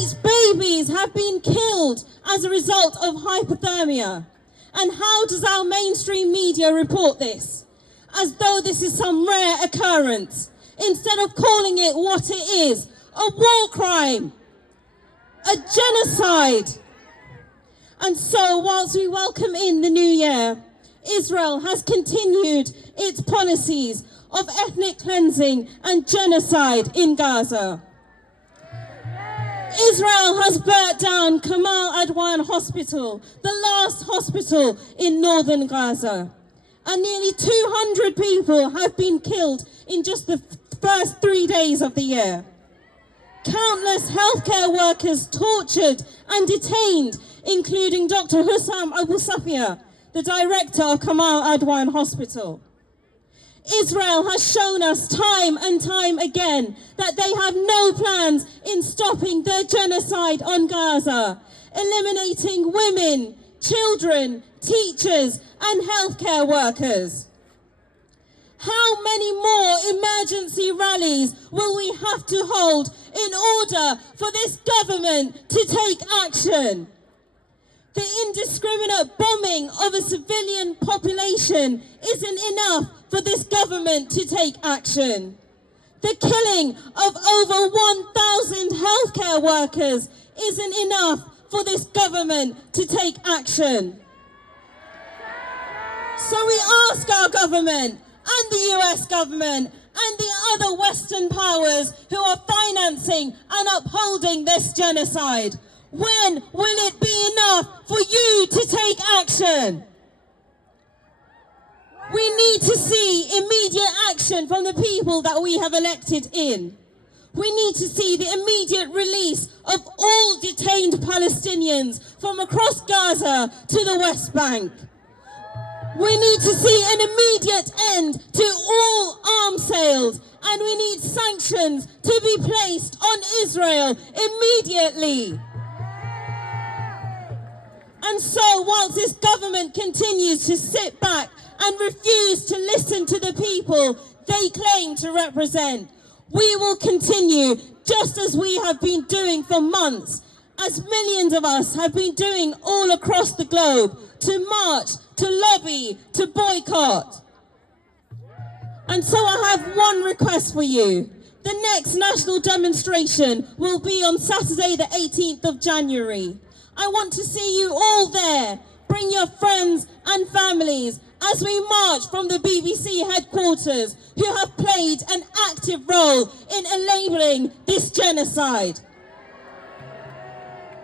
8 babies have been killed as a result of hypothermia. And how does our mainstream media report this? As though this is some rare occurrence, instead of calling it what it is, a war crime, a genocide. And so, whilst we welcome in the new year, Israel has continued its policies of ethnic cleansing and genocide in Gaza. Israel has burnt down Kamal Adwan Hospital, the last hospital in northern Gaza. And nearly 200 people have been killed in just the first 3 days of the year. Countless healthcare workers tortured and detained, including Dr. Hussam Abu Safia, the director of Kamal Adwan Hospital. Israel has shown us time and time again that they have no plans in stopping their genocide on Gaza, eliminating women, children, teachers, and healthcare workers. How many more emergency rallies will we have to hold in order for this government to take action? The indiscriminate bombing of a civilian population isn't enough for this government to take action. The killing of over 1,000 healthcare workers isn't enough for this government to take action. So we ask our government and the US government and the other Western powers who are financing and upholding this genocide, when will it be enough for you to take action? We need to see immediate action from the people that we have elected in. We need to see the immediate release of all detained Palestinians from across Gaza to the West Bank. We need to see an immediate end to all arms sales, and we need sanctions to be placed on Israel immediately. And so, whilst this government continues to sit back and refuse to listen to the people they claim to represent, we will continue, just as we have been doing for months, as millions of us have been doing all across the globe, to march, to lobby, to boycott. And so I have one request for you. The next national demonstration will be on Saturday the 18th of January. I want to see you all there. Bring your friends and families as we march from the BBC headquarters, who have played an active role in enabling this genocide.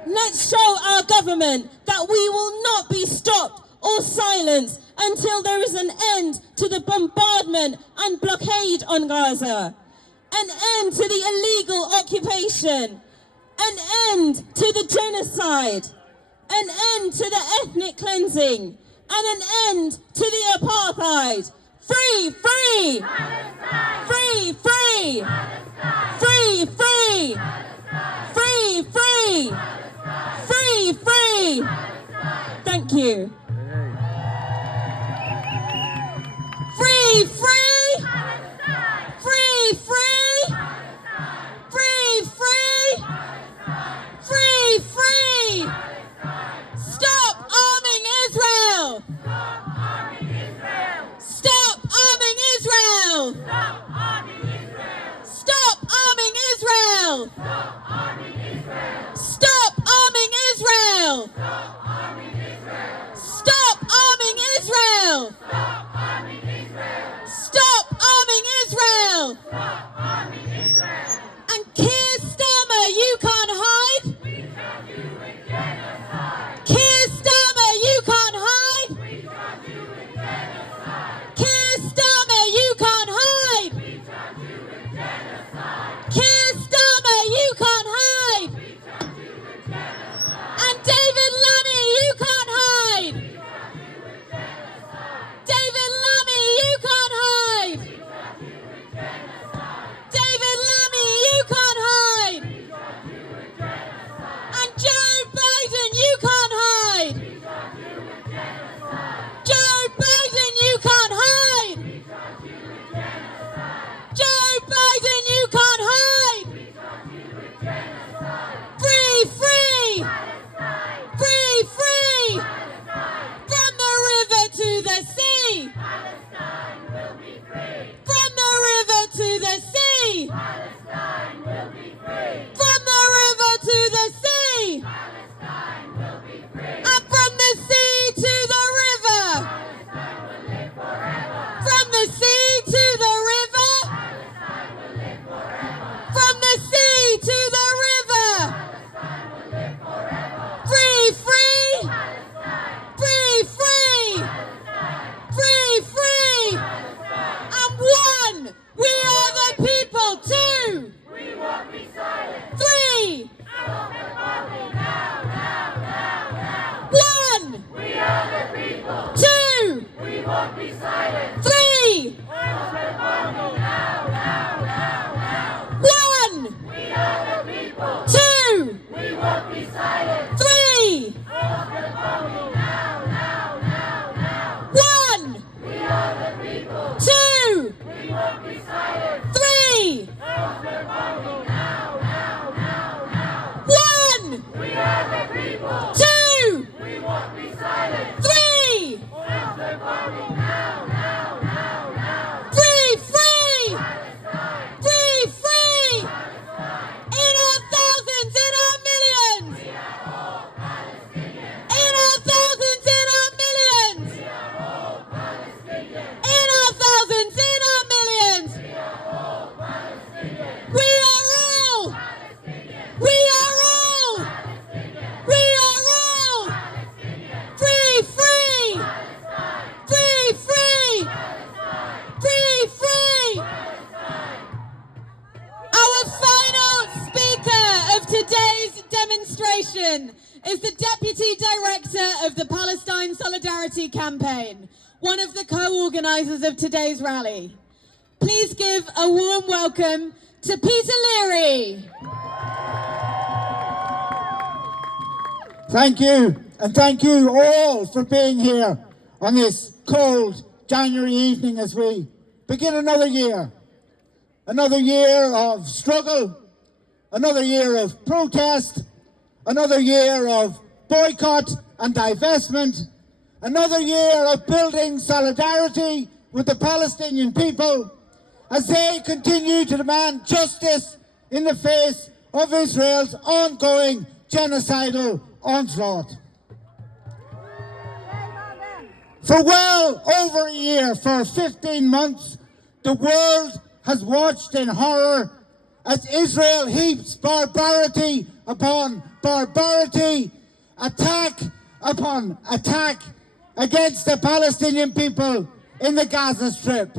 Let's show our government that we will not be stopped or silenced until there is an end to the bombardment and blockade on Gaza, an end to the illegal occupation, an end to the genocide, an end to the ethnic cleansing, and an end to the apartheid. Free, free! Palestine! Free, free! Palestine! Free, free! Palestine! Free, free! Palestine! Free, free! Palestine! Thank you. Free, free! Palestine! Free, free! Palestine! Free, free! Palestine! Free, free! Palestine! Stop arming Israel! Stop arming Israel! Stop arming Israel! Stop arming Israel! Stop arming Israel! Stop arming Israel! Stop arming Israel! Stop arming Israel! Stop arming Israel! Stop arming Israel! Stop arming Israel! Stop arming Israel! And Keir Starmer, you can't hide! We shall do it genocide! Keir Starmer, you can't hide! We shall do it genocide! Keir Starmer, you can't hide! We shall do it genocide! Keir Starmer, you can't hide! We shall do it genocide! And David Lammy, you can't hide! We shall do it genocide! David Lammy, you can't hide! We shall do it genocide! David Lammy, you can't hide! We shall do it genocide! And Joe Biden, you can't hide! We shall do it genocide! Joe Biden, you can't hide! We shall do it genocide! Joe Biden, you can't hide! We shall do it genocide! Free, free! Palestine! Free, free! Palestine! From the river to the sea! Palestine will be free! From the river to the sea! Palestine will be free! From the river to the sea! Palestine will be free! And from the sea to the river! Palestine will live forever! From the sea to the river! Palestine will live forever! From the sea to the river! Palestine will live forever! Free, free! Palestine! Free, free! Palestine! Free, free! Palestine! And one! We are the people! Two! We won't be silent! Three! Stop the bombing now, now, now, now! One! We are the people! Two! We won't be silent! Three! Stop the bombing now, now, now, now! One! We are the people! Two! We won't be silent! Three! Stop the bombing now, now, now, now! One! We are the people! Two! We won't be silent! Three! Stop the bombing now, now, now, now! One! We are the people! Two! We won't be silent! Three! Stop the bombing now, now, now, now! Free, free! Palestine! introduction is the Deputy Director of the Palestine Solidarity Campaign, one of the co-organisers of today's rally. Please give a warm welcome to Peter Leary. Thank you, and thank you all for being here on this cold January evening as we begin another year of struggle, another year of protest, another year of boycott and divestment, another year of building solidarity with the Palestinian people as they continue to demand justice in the face of Israel's ongoing genocidal onslaught. For well over a year, for 15 months, the world has watched in horror as Israel heaps barbarity upon barbarity, attack upon attack against the Palestinian people in the Gaza Strip.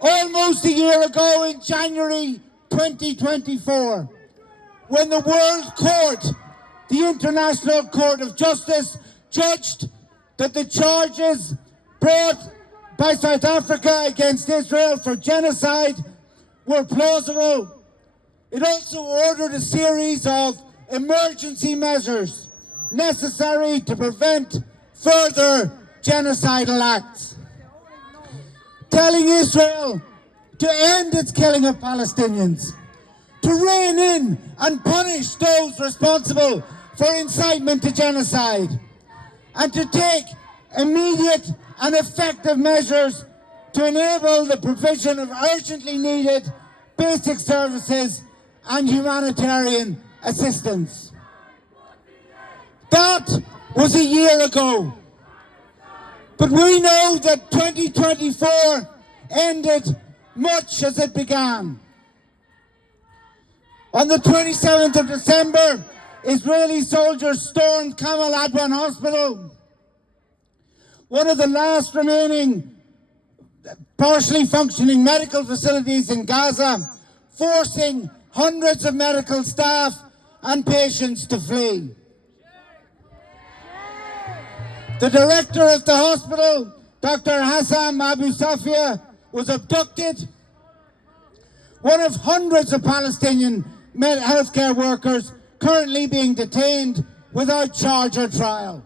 Almost a year ago in January 2024, when the World Court, the International Court of Justice, judged that the charges brought by South Africa against Israel for genocide were plausible, it also ordered a series of emergency measures necessary to prevent further genocidal acts, telling Israel to end its killing of Palestinians, to rein in and punish those responsible for incitement to genocide, and to take immediate and effective measures to enable the provision of urgently needed basic services and humanitarian assistance. That was a year ago. But we know that 2024 ended much as it began. On the 27th of December, Israeli soldiers stormed Kamal Adwan Hospital, one of the last remaining partially functioning medical facilities in Gaza, forcing hundreds of medical staff and patients to flee. The director of the hospital, Dr. Hassam Abu Safia, was abducted. One of hundreds of Palestinian healthcare workers currently being detained without charge or trial.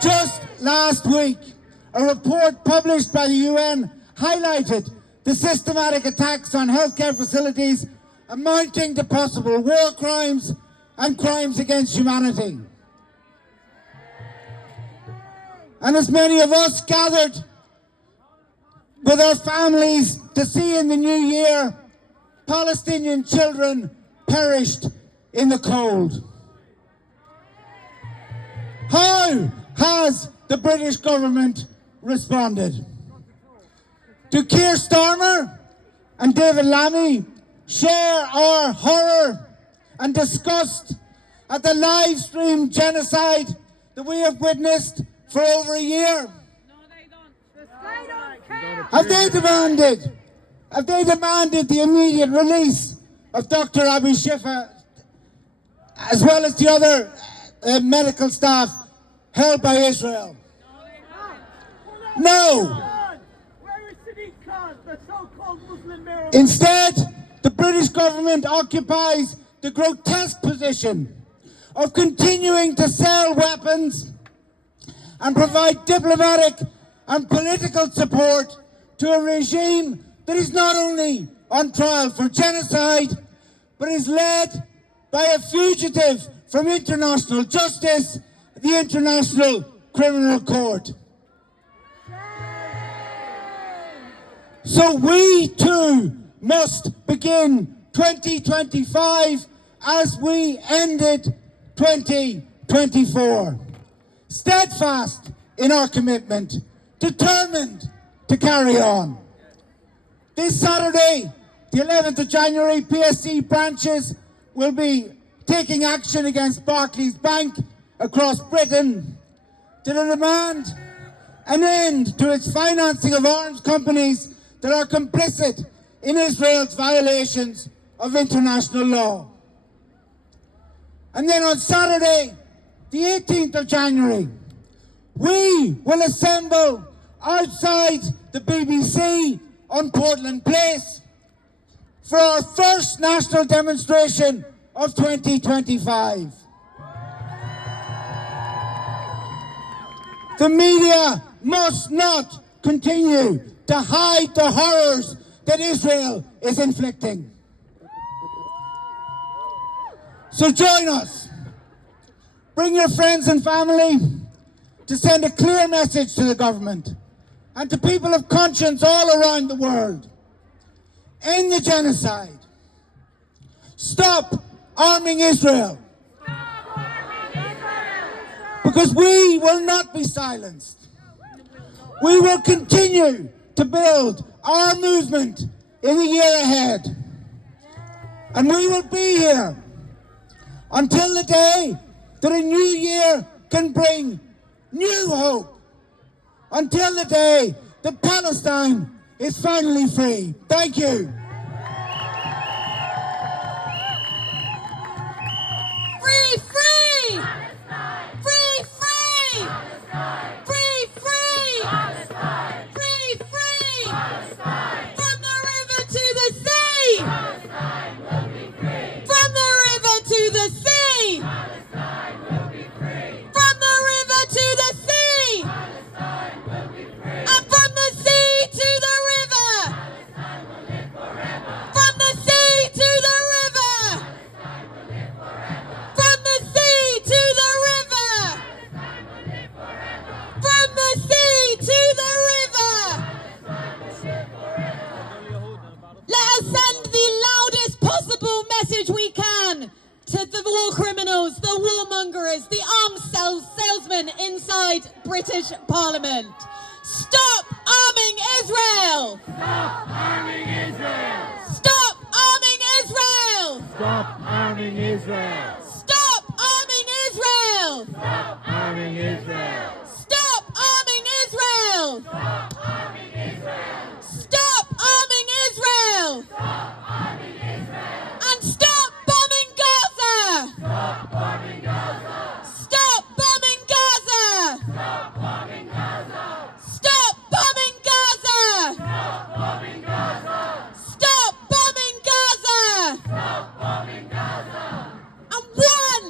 Just last week, a report published by the UN highlighted the systematic attacks on healthcare facilities amounting to possible war crimes and crimes against humanity. And as many of us gathered with our families to see in the new year Palestinian children perished in the cold. How has the British government responded? Do Keir Starmer and David Lammy share our horror and disgust at the live stream genocide that we have witnessed for over a year? Have they demanded the immediate release of Dr. Abu Shifa, as well as the other medical staff held by Israel? No. Instead, the British government occupies the grotesque position of continuing to sell weapons and provide diplomatic and political support to a regime that is not only on trial for genocide, but is led by a fugitive from international justice, the International Criminal Court. So we too must begin 2025 as we ended 2024. Steadfast in our commitment, determined to carry on. This Saturday, the 11th of January, PSC branches will be taking action against Barclays Bank across Britain to demand an end to its financing of arms companies that are complicit in Israel's violations of international law. And then on Saturday, the 18th of January, we will assemble outside the BBC on Portland Place for our first national demonstration of 2025. The media must not continue to hide the horrors that Israel is inflicting. So join us. Bring your friends and family to send a clear message to the government and to people of conscience all around the world. End the genocide. Stop arming Israel. Because we will not be silenced. We will continue to build our movement in the year ahead. And we will be here until the day that a new year can bring new hope. Until the day that Palestine is finally free. Thank you. Free, free! Free, free! Free, free! Free, free! From the river to the sea! From the river to the sea! From the river to the sea! And from the sea to the river! From the sea to the river! From the sea to the river! From the sea to the river! Let us send the loudest possible message we can to the war criminals, the warmongers, the arms salesmen inside British Parliament. Stop arming Israel! Stop arming Israel! Stop arming Israel! Stop arming Israel! Stop arming Israel! Stop arming Israel! Stop arming Israel! Stop arming Israel! Stop arming Israel! Stop arming Israel! And stop bombing Gaza! Stop bombing Gaza! Stop bombing Gaza! Stop bombing Gaza! Stop bombing Gaza! Stop bombing Gaza! Stop bombing Gaza! Stop bombing Gaza! And one,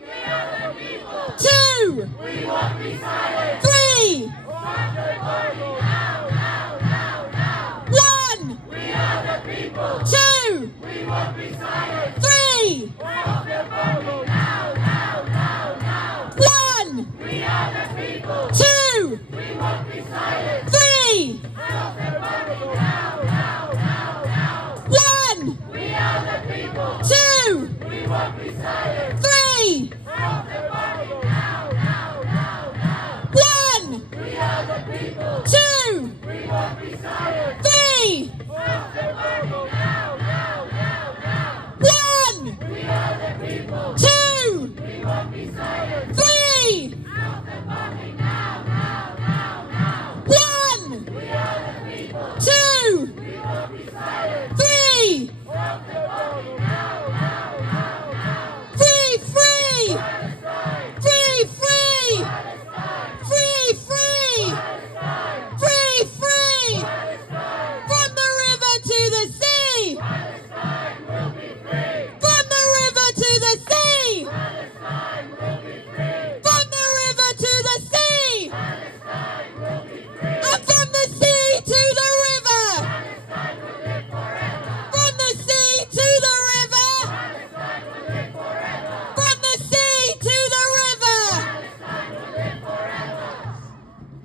We are the people! two, We won't be silent! three, Stop the bombing now, now, now, now! one, We are the people! two, We won't be silent! three, Stop the bombing now, now, now, now! one, We are the people! two, We won't be silent! three, Stop the bombing now, now, now, now! one, We are the people! two, We won't be silent! three, Stop the bombing now, now, now, now! one, We are the people! two, We won't be silent! three, Stop the bombing now, now, now, now! one, We are the people! two, We won't be silent! three, Stop the bombing now, now, now, now! one, We are the people! two, We won't be silent! three, Stop the bombing now, now, now, now! free, free, Palestine! free, free, Palestine! free, free, Palestine! free, free, Palestine! from the river to the sea, Palestine will be free! from the river to the sea, Palestine will be free! from the river to the sea, Palestine will be free! and from the sea to the river, Palestine will live forever! from the sea to the river, Palestine will live forever! from the sea to the river. Palestine will live forever!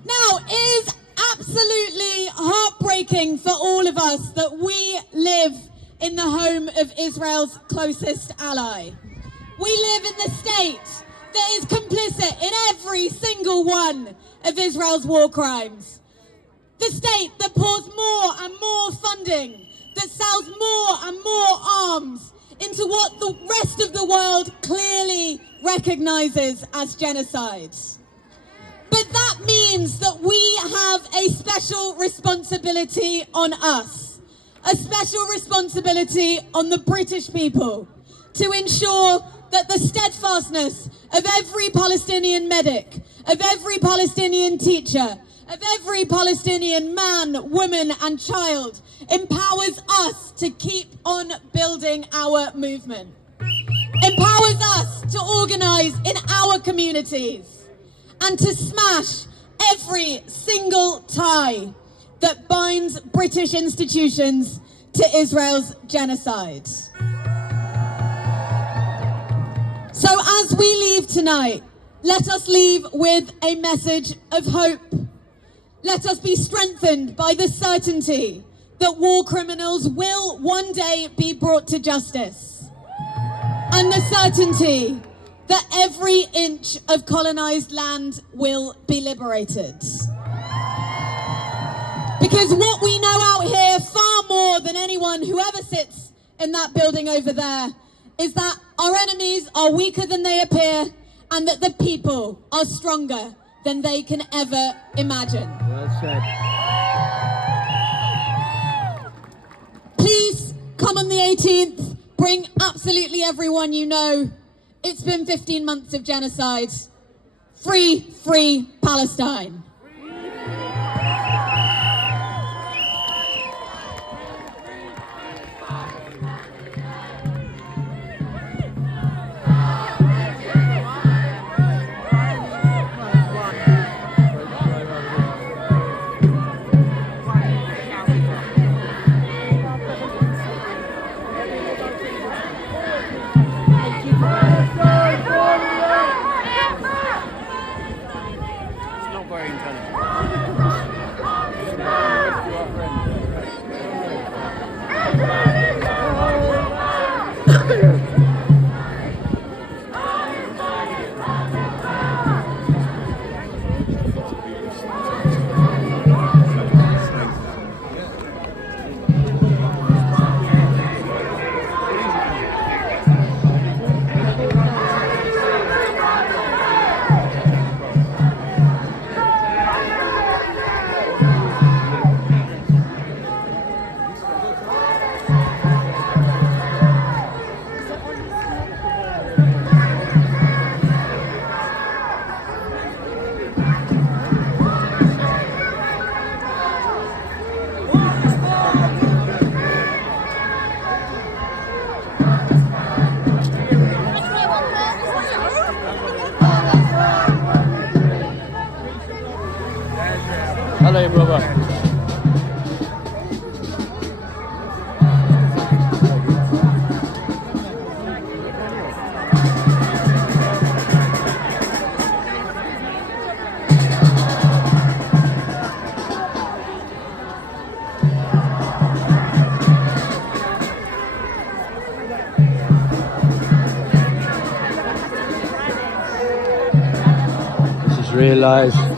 Now, it is absolutely heartbreaking for all of us that we live in the home of Israel's closest ally. We live in the state that is complicit in every single one of Israel's war crimes. The state that pours more and more funding, that sells more and more arms into what the rest of the world clearly recognizes as genocide. But that means that we have a special responsibility on us, a special responsibility on the British people to ensure that the steadfastness of every Palestinian medic, of every Palestinian teacher, of every Palestinian man, woman and child empowers us to keep on building our movement, empowers us to organise in our communities and to smash every single tie that binds British institutions to Israel's genocide. So as we leave tonight, let us leave with a message of hope. Let us be strengthened by the certainty that war criminals will one day be brought to justice, and the certainty that every inch of colonized land will be liberated. Because what we know out here, far more than anyone who ever sits in that building over there, is that our enemies are weaker than they appear, and that the people are stronger than they can ever imagine. Well said. Please come on the 18th, bring absolutely everyone you know. It's been 15 months of genocide. Free, free Palestine. Hello, brother. This is Realize.